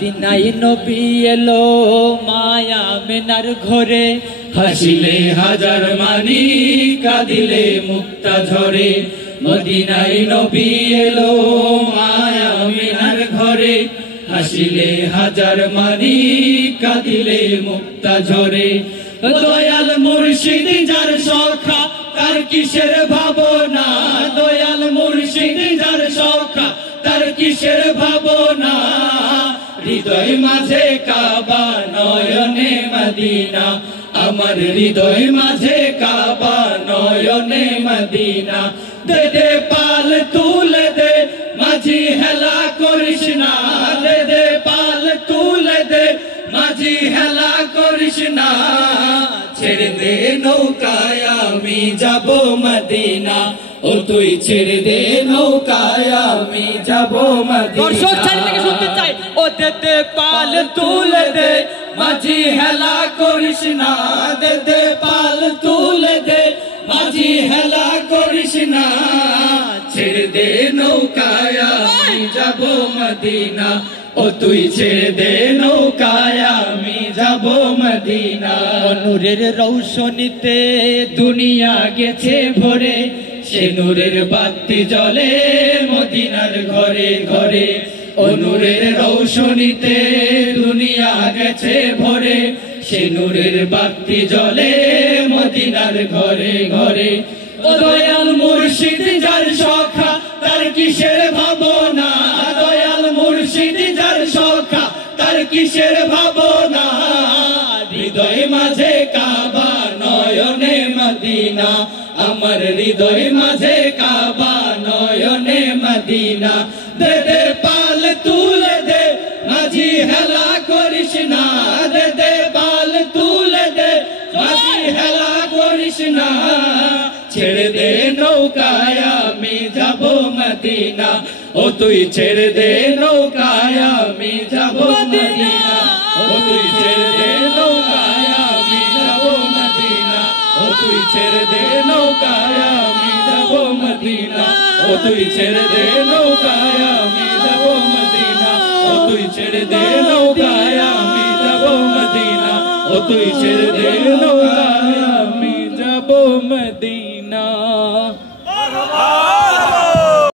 মদিনায় নবী এলো মায়া মেনার ঘরে হাসিলে হাজার মানি কাঁদিলে মুক্তা ঝরে মদিনায় নবী এলো মায়া মেনার ঘরে হাসিলে হাজার মানি কাঁদিলে মুক্তা ঝরে দয়াল মুর্শিদ যার সখা তার কিসের ভাবনা দয়াল মুর্শিদ যার সখা তার কিসের ভাবনা হৃদয় মাঝে কাবা নয়নে মদিনা আমার হৃদয় মাঝে কাবা নয়নে মদিনা দে দে পাল তুলে দে মাঝি হেলা করিস না দে দে পাল তুলে দে মাঝি হেলা করিস না ছেড়ে দে নৌকায় আমি যাব মদিনা ও তুই ছেড়ে দে নৌকায় আমি যাব মদিনা দর্শক চারিদিকে শুনতে চাই ও দে দে পাল তুলে দে মাঝি হেলা করিস না দে দে পাল তুলে দে মাঝি হেলা করিস না ছেড়ে দে নৌকায় আমি যাব মদিনা ও তুই ছেড়ে দে নৌকায় আমি যাব মদিনা নূরের রৌশনীতে দুনিয়া গেছে ভরে সে নূরের বাতি জ্বলে মদিনার ঘরে ঘরে ও নূরের রৌশনীতে দুনিয়া গেছে ভরে সে নূরের বাতি জ্বলে মদিনার ঘরে ঘরে ও দয়াল মুর্শিদ যার সখা তার কিসের ভাবনা দয়াল মুর্শিদ যার সখা তার কিসের ভাবনা হৃদয় মাঝে কাবা নয়নে মদিনা আমার হৃদয় মাঝে কাবা নয়নে মদিনা দে দে পাল তুলে দে মাঝি হেলা করিস না দে দে পাল তুলে দে মাঝি হেলা করিস না ছেড়ে দে নৌকায় আমি যাব মদিনা ও তুই ছেড়ে দে নৌকায় আমি যাব মদিনা ও তুই ছেড়ে দে নৌকায় আমি যাব মদিনা ও তুই ছেড়ে দে নৌকায় আমি যাব মদিনা ও তুই ছেড়ে দে নৌকায় আমি যাব মদিনা ও তুই ছেড়ে দে নৌকায় আমি যাব মদিনা ও তুই ছেড়ে দে নৌকায়